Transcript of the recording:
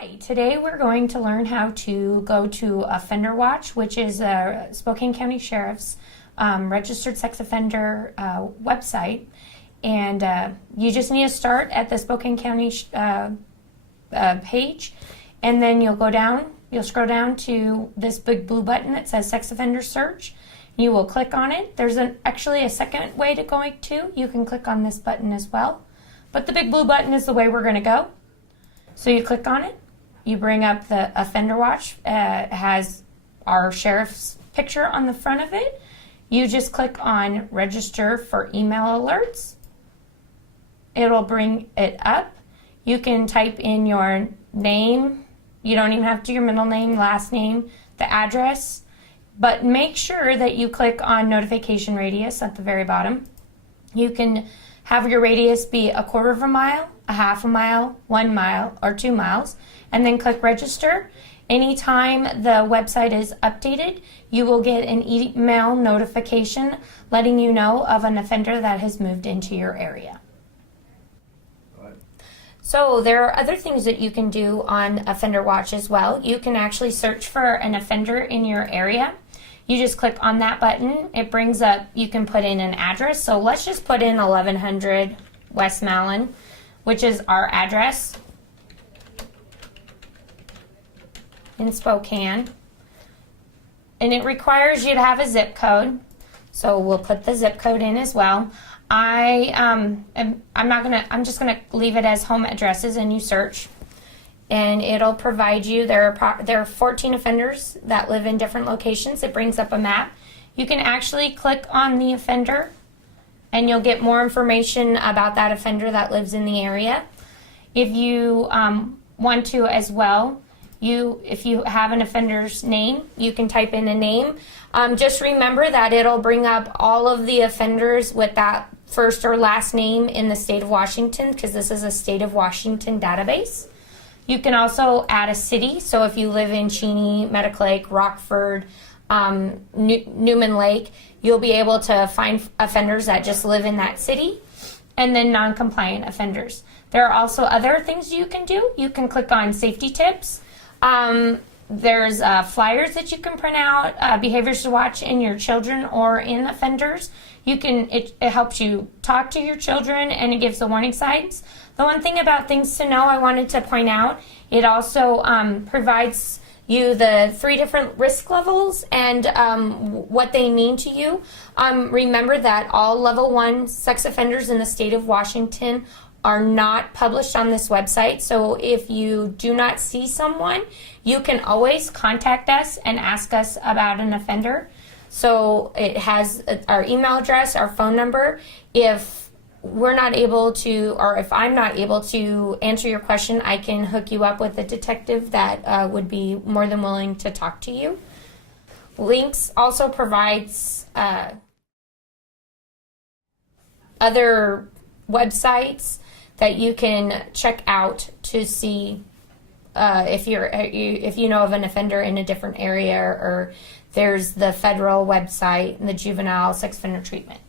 Hi, today we're going to learn how to go to OffenderWatch, which is Spokane County Sheriff's registered sex offender website. And you just need to start at the Spokane County page, and then you'll scroll down to this big blue button that says Sex Offender Search. You will click on it. There's actually a second way to go to. You can click on this button as well. But the big blue button is the way we're going to go. So you click on it, you bring up the OffenderWatch, it has our sheriff's picture on the front of it. You just click on register for email alerts. It'll bring it up. You can type in your name. You don't even have to do your middle name, last name, the address, but make sure that you click on notification radius at the very bottom. You can have your radius be 1/4 mile, 1/2 mile, 1 mile, or 2 miles, and then click register. Anytime the website is updated, you will get an email notification letting you know of an offender that has moved into your area. So there are other things that you can do on OffenderWatch as well. You can actually search for an offender in your area. You just click on that button. It brings up, you can put in an address. So let's just put in 1100 West Malin, which is our address in Spokane. And it requires you to have a zip code. So we'll put the zip code in as well. I'm just gonna leave it as home addresses, and you search, and it'll provide you, there are 14 offenders that live in different locations. It brings up a map. You can actually click on the offender and you'll get more information about that offender that lives in the area. If you want to as well, if you have an offender's name, you can type in a name. Just remember that it'll bring up all of the offenders with that first or last name in the state of Washington, because this is a state of Washington database. You can also add a city. So if you live in Cheney, Medic Lake, Rockford, Newman Lake, you'll be able to find offenders that just live in that city, and then non-compliant offenders. There are also other things you can do. You can click on safety tips. There's flyers that you can print out, behaviors to watch in your children or in offenders. It helps you talk to your children, and it gives the warning signs. The one thing about things to know I wanted to point out, it also provides you the 3 different risk levels and what they mean to you. Remember that all level 1 sex offenders in the state of Washington are not published on this website. So if you do not see someone, you can always contact us and ask us about an offender. So it has our email address, our phone number. If we're not able to, or if I'm not able to answer your question, I can hook you up with a detective that would be more than willing to talk to you. Links also provides other websites that you can check out to see if you know of an offender in a different area, or there's the federal website and the juvenile sex offender treatment.